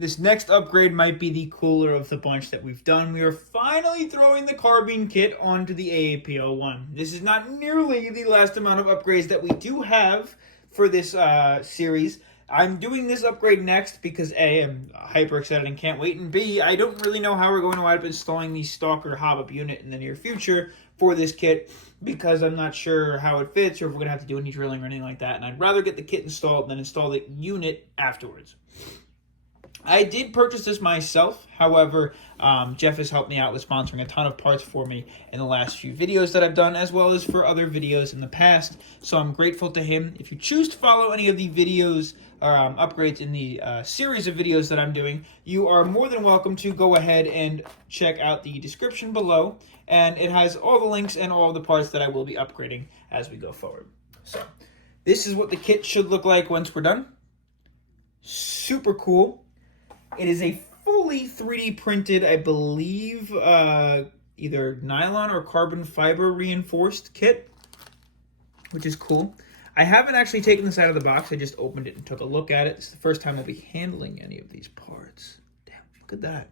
This next upgrade might be the cooler of the bunch that we've done. We are finally throwing the carbine kit onto the AAP-01. This is not nearly the last amount of upgrades that we do have for this series. I'm doing this upgrade next because A, I'm hyper excited and can't wait, and B, I don't really know how we're going to wind up installing the Stalker Hop Up unit in the near future for this kit because I'm not sure how it fits or if we're going to have to do any drilling or anything like that, and I'd rather get the kit installed than install the unit afterwards. I did purchase this myself. However, Jeff has helped me out with sponsoring a ton of parts for me in the last few videos that I've done, as well as for other videos in the past. So I'm grateful to him. If you choose to follow any of the videos or upgrades in the series of videos that I'm doing, you are more than welcome to go ahead and check out the description below. And it has all the links and all the parts that I will be upgrading as we go forward. So this is what the kit should look like once we're done. Super cool. It is a fully 3D printed, I believe, either nylon or carbon fiber reinforced kit, which is cool. I haven't actually taken this out of the box. I just opened it and took a look at it. It's the first time I'll be handling any of these parts. Damn, look at that.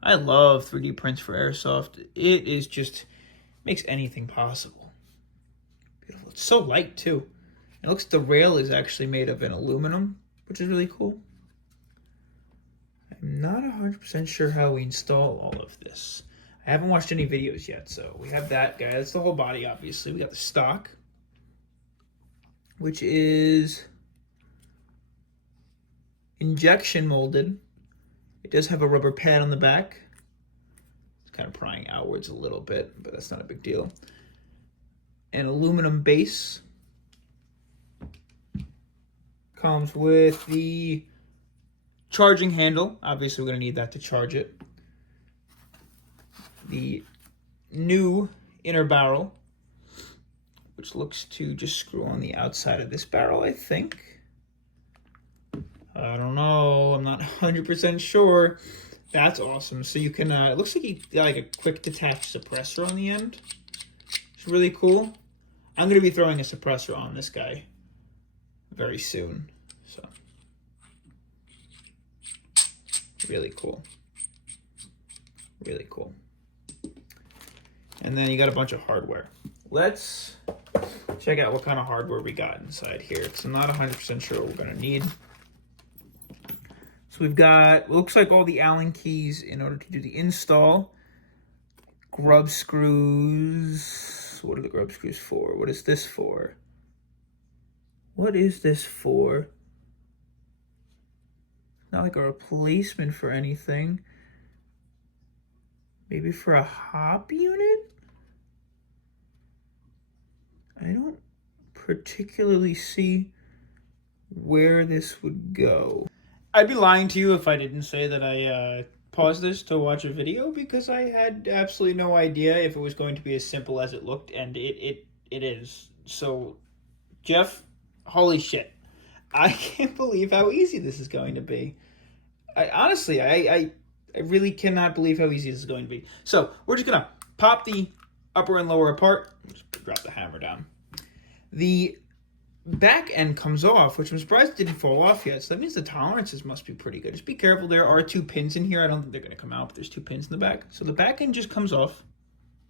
I love 3D prints for airsoft. It is just, makes anything possible. Beautiful. It's so light, too. It looks like the rail is actually made of an aluminum, which is really cool. I'm not 100% sure how we install all of this. I haven't watched any videos yet, so we have that guy. That's the whole body, obviously. We got the stock, which is injection molded. It does have a rubber pad on the back. It's kind of prying outwards a little bit, but that's not a big deal. An aluminum base. Comes with the charging handle. Obviously, we're going to need that to charge it. The new inner barrel, which looks to just screw on the outside of this barrel, I think. I don't know. I'm not 100% sure. That's awesome. So you can, it looks like you got like a quick detach suppressor on the end. It's really cool. I'm going to be throwing a suppressor on this guy very soon. So, really cool. Really cool. And then you got a bunch of hardware. Let's check out what kind of hardware we got inside here, because I'm not 100% sure what we're going to need. So we've got, looks like all the Allen keys in order to do the install. Grub screws. What are the grub screws for? What is this for? What is this for? Not like a replacement for anything. Maybe for a hop unit? I don't particularly see where this would go. I'd be lying to you if I didn't say that I paused this to watch a video, because I had absolutely no idea if it was going to be as simple as it looked, and it is. So, Jeff, holy shit. I can't believe how easy this is going to be. Honestly, I really cannot believe how easy this is going to be. So, we're just going to pop the upper and lower apart. Just drop the hammer down. The back end comes off, which I'm surprised it didn't fall off yet. So that means the tolerances must be pretty good. Just be careful. There are 2 pins in here. I don't think they're going to come out, but there's 2 pins in the back. So the back end just comes off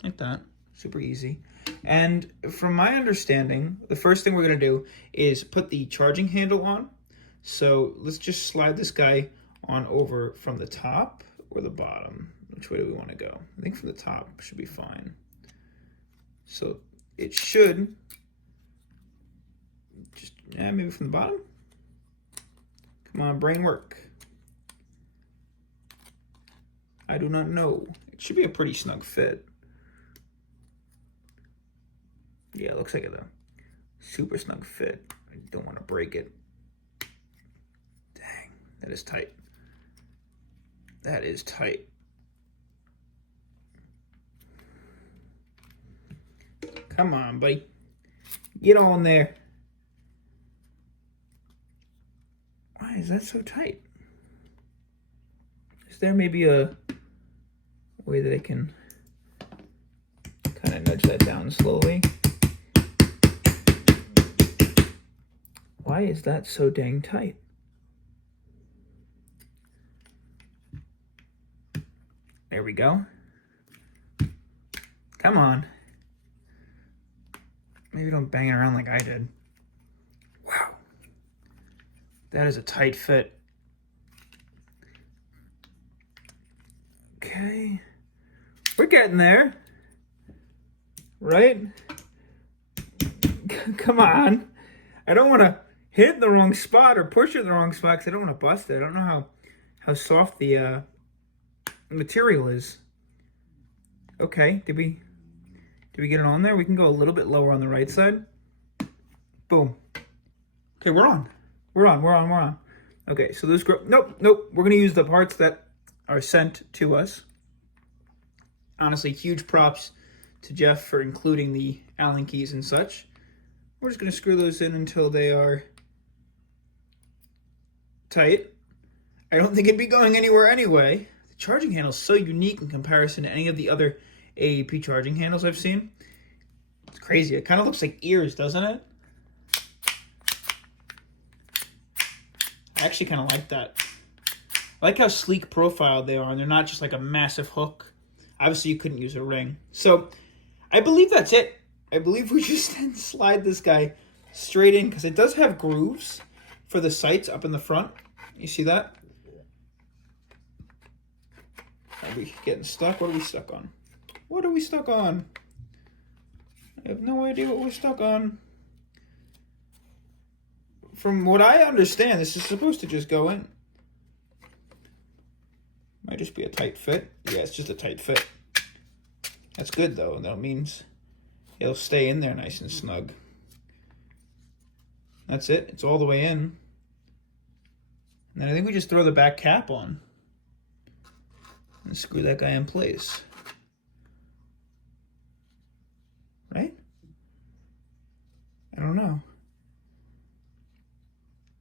like that. Super easy. And from my understanding, the first thing we're going to do is put the charging handle on. So let's just slide this guy on over from the top or the bottom. Which way do we want to go? I think from the top should be fine. So it should just, maybe from the bottom. Come on, brain work. I do not know. It should be a pretty snug fit. Yeah, it looks like a super snug fit. I don't want to break it. Dang, that is tight. That is tight. Come on, buddy. Get on there. Why is that so tight? Is there maybe a way that I can kind of nudge that down slowly? Why is that so dang tight? There we go. Come on. Maybe don't bang it around like I did. Wow. That is a tight fit. Okay. We're getting there. Right? Come on. I don't want to hit it in the wrong spot or push it in the wrong spot because I don't want to bust it. I don't know how soft the material is. Okay, did we get it on there? We can go a little bit lower on the right side. Boom. Okay, we're on. We're on. Okay, so this nope. We're gonna use the parts that are sent to us. Honestly, huge props to Jeff for including the Allen keys and such. We're just gonna screw those in until they are tight. I don't think it'd be going anywhere anyway. The charging handle is so unique in comparison to any of the other AAP charging handles I've seen. It's crazy. It kind of looks like ears, doesn't it? I actually kind of like that. I like how sleek profiled they are, and they're not just like a massive hook. Obviously, you couldn't use a ring. So, I believe that's it. I believe we just then slide this guy straight in, because it does have grooves for the sights up in the front. You see that? Are we getting stuck? What are we stuck on? What are we stuck on? I have no idea what we're stuck on. From what I understand, this is supposed to just go in. Might just be a tight fit. Yeah, it's just a tight fit. That's good, though. That means it'll stay in there nice and snug. That's it. It's all the way in. And then I think we just throw the back cap on and screw that guy in place. Right? I don't know.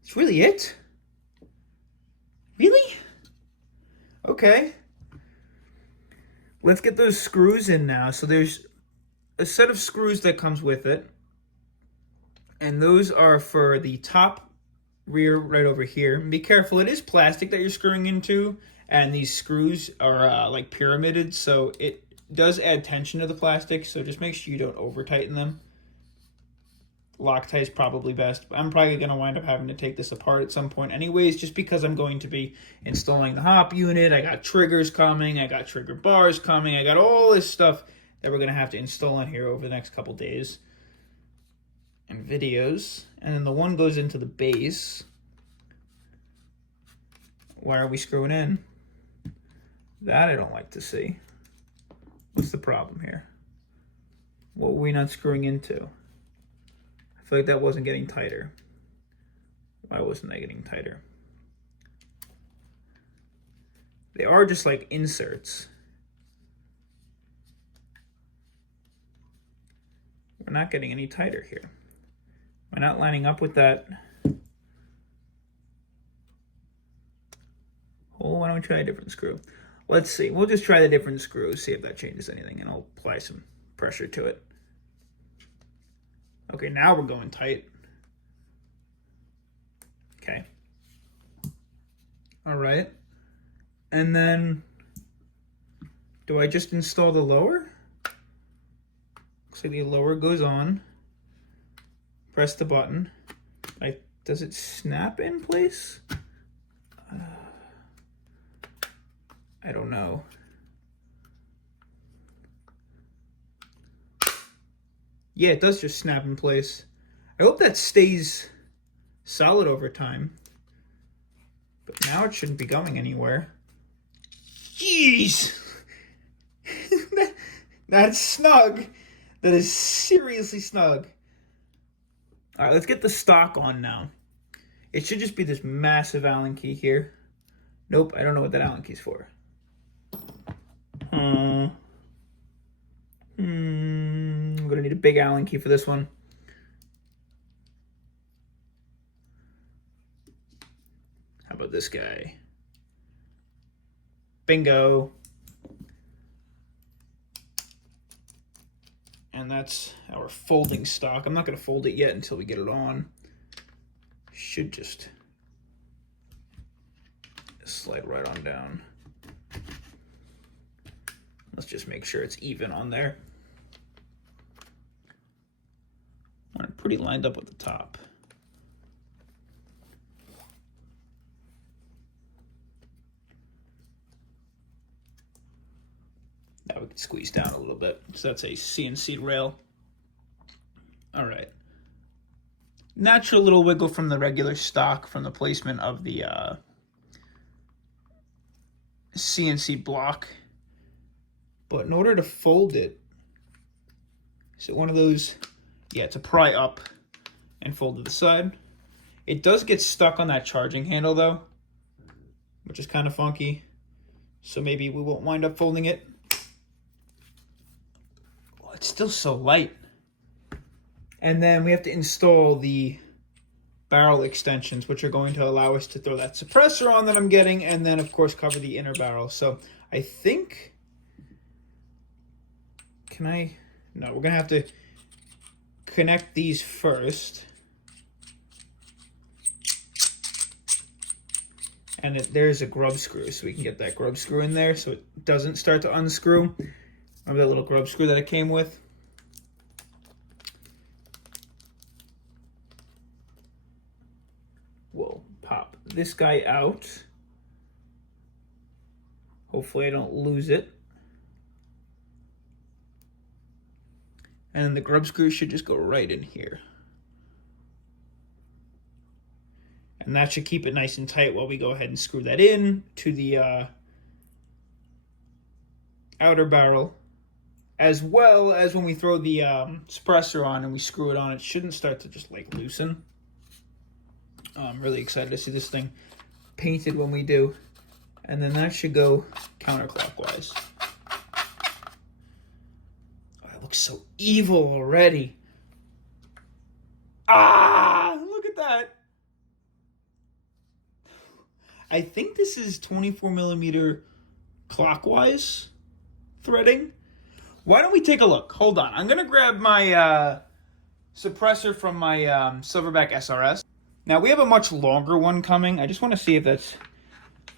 It's really it? Really? Okay. Let's get those screws in now. So there's a set of screws that comes with it. And those are for the top rear right over here. And be careful, it is plastic that you're screwing into. And these screws are like pyramided, so it does add tension to the plastic. So just make sure you don't over tighten them. Loctite is probably best. I'm probably going to wind up having to take this apart at some point anyways, just because I'm going to be installing the hop unit. I got triggers coming. I got trigger bars coming. I got all this stuff that we're going to have to install in here over the next couple days and videos. And then the one goes into the base. Why are we screwing in? That I don't like to see. What's the problem here? What were we not screwing into? I feel like that wasn't getting tighter. Why wasn't that getting tighter? They are just like inserts. We're not getting any tighter here. We're not lining up with that hole. Why don't we try a different screw? Let's see. We'll just try the different screws, see if that changes anything, and I'll apply some pressure to it. Okay, now we're going tight. Okay. All right. And then, do I just install the lower? Looks like the lower goes on. Press the button. Does it snap in place? I don't know. Yeah, it does just snap in place. I hope that stays solid over time. But now it shouldn't be going anywhere. Jeez! That's snug. That is seriously snug. All right, let's get the stock on now. It should just be this massive Allen key here. Nope, I don't know what that Allen key's for. I'm gonna need a big Allen key for this one. How about this guy? Bingo. And that's our folding stock. I'm not gonna fold it yet until we get it on. Should just slide right on down. just make sure it's even on there. I want it pretty lined up with the top. Now we can squeeze down a little bit. So that's a CNC rail. All right. Natural little wiggle from the regular stock from the placement of the CNC block. But in order to fold it, is it one of those? Yeah, to pry up and fold to the side. It does get stuck on that charging handle though, which is kind of funky. So maybe we won't wind up folding it. Oh, it's still so light. And then we have to install the barrel extensions, which are going to allow us to throw that suppressor on that I'm getting, and then of course cover the inner barrel. So I think, no, we're gonna have to connect these first. And there's a grub screw, so we can get that grub screw in there so it doesn't start to unscrew. Remember that little grub screw that it came with? We'll pop this guy out. Hopefully I don't lose it. And then the grub screw should just go right in here. And that should keep it nice and tight while we go ahead and screw that in to the outer barrel. As well as when we throw the suppressor on and we screw it on, it shouldn't start to just like loosen. I'm really excited to see this thing painted when we do. And then that should go counterclockwise. Oh, it looks so evil already. Ah, look at that. I think this is 24mm clockwise threading. Why don't we take a look? Hold on. I'm going to grab my suppressor from my Silverback SRS. Now, we have a much longer one coming. I just want to see if that's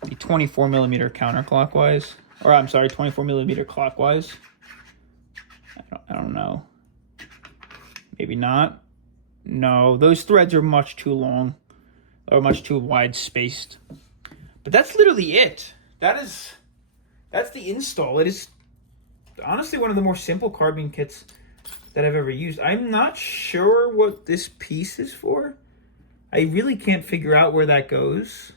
the 24mm counterclockwise. Or, I'm sorry, 24mm clockwise. I don't know. Maybe not. No, those threads are much too long. Or much too wide spaced. But that's literally it. That's the install. It is honestly one of the more simple carbine kits that I've ever used. I'm not sure what this piece is for. I really can't figure out where that goes.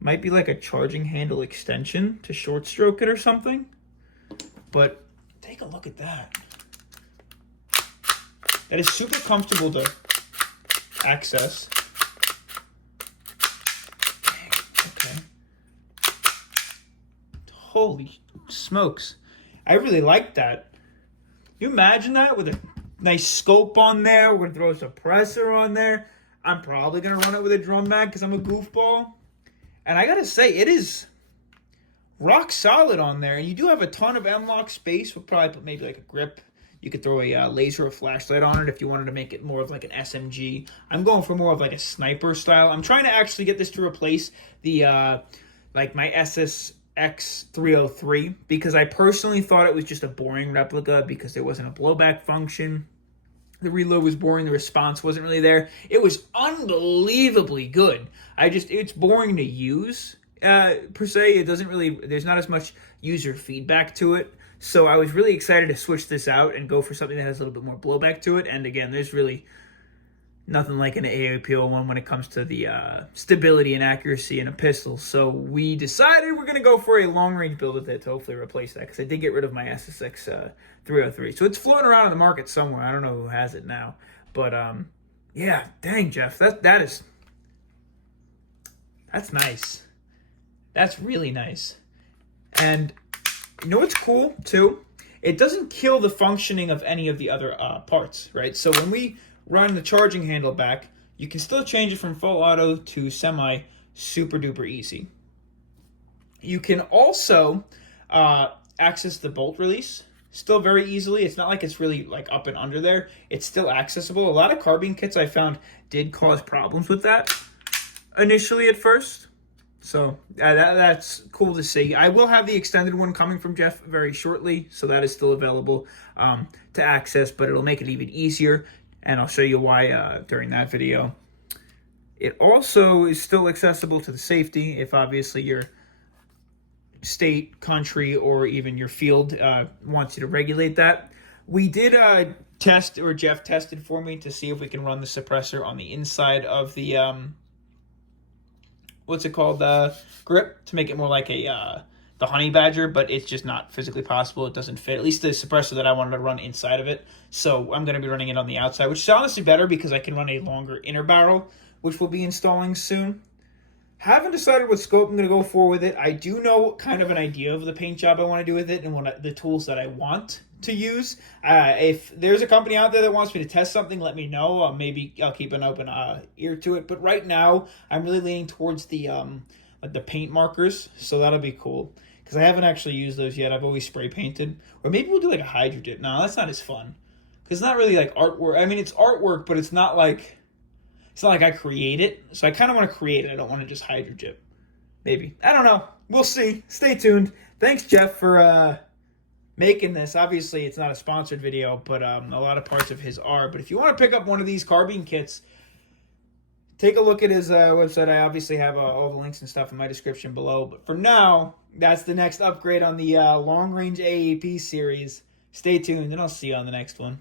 Might be like a charging handle extension to short stroke it or something. But take a look at that. That is super comfortable to access. Okay. Holy smokes. I really like that. You imagine that with a nice scope on there. We're going to throw a suppressor on there. I'm probably going to run it with a drum mag because I'm a goofball. And I got to say, it is rock solid on there. And you do have a ton of M-lock space. We'll probably put maybe like a grip. You could throw a laser or flashlight on it if you wanted to make it more of like an SMG. I'm going for more of like a sniper style. I'm trying to actually get this to replace the like my SSX-303 because I personally thought it was just a boring replica because there wasn't a blowback function. The reload was boring. The response wasn't really there. It was unbelievably good. It's boring to use per se. It doesn't really, there's not as much user feedback to it. So I was really excited to switch this out and go for something that has a little bit more blowback to it. And again, there's really nothing like an AAP-01 when it comes to the stability and accuracy in a pistol. So we decided we're going to go for a long-range build with it to hopefully replace that because I did get rid of my SSX-303. So it's floating around in the market somewhere. I don't know who has it now. But, yeah, dang, Jeff, that's nice. That's really nice. And you know what's cool, too? It doesn't kill the functioning of any of the other parts, right? So when we run the charging handle back, you can still change it from full auto to semi super duper easy. You can also access the bolt release still very easily. It's not like it's really like up and under there. It's still accessible. A lot of carbine kits I found did cause problems with that initially at first. So that's cool to see. I will have the extended one coming from Jeff very shortly, so that is still available to access, but it'll make it even easier, and I'll show you why during that video. It also is still accessible to the safety if obviously your state, country, or even your field wants you to regulate that. We did test, or Jeff tested for me to see if we can run the suppressor on the inside of the what's it called, grip, to make it more like a the Honey Badger, but it's just not physically possible. It doesn't fit, at least the suppressor that I wanted to run inside of it. So I'm going to be running it on the outside, which is honestly better because I can run a longer inner barrel, which we'll be installing soon. Haven't decided what scope I'm going to go for with it. I do know kind of an idea of the paint job I want to do with it and the tools that I want to use. If there's a company out there that wants me to test something, let me know. Maybe I'll keep an open ear to it. But right now, I'm really leaning towards the paint markers, so that'll be cool. Because I haven't actually used those yet. I've always spray painted. Or maybe we'll do like a hydro dip. No, that's not as fun. Because it's not really like artwork. I mean, it's artwork, but it's not like I create it. So I kind of want to create it. I don't want to just hydro dip. Maybe. I don't know. We'll see. Stay tuned. Thanks, Jeff, for making this. Obviously, it's not a sponsored video, but a lot of parts of his are. But if you want to pick up one of these carbine kits, take a look at his website. I obviously have all the links and stuff in my description below. But for now, that's the next upgrade on the long-range AAP series. Stay tuned, and I'll see you on the next one.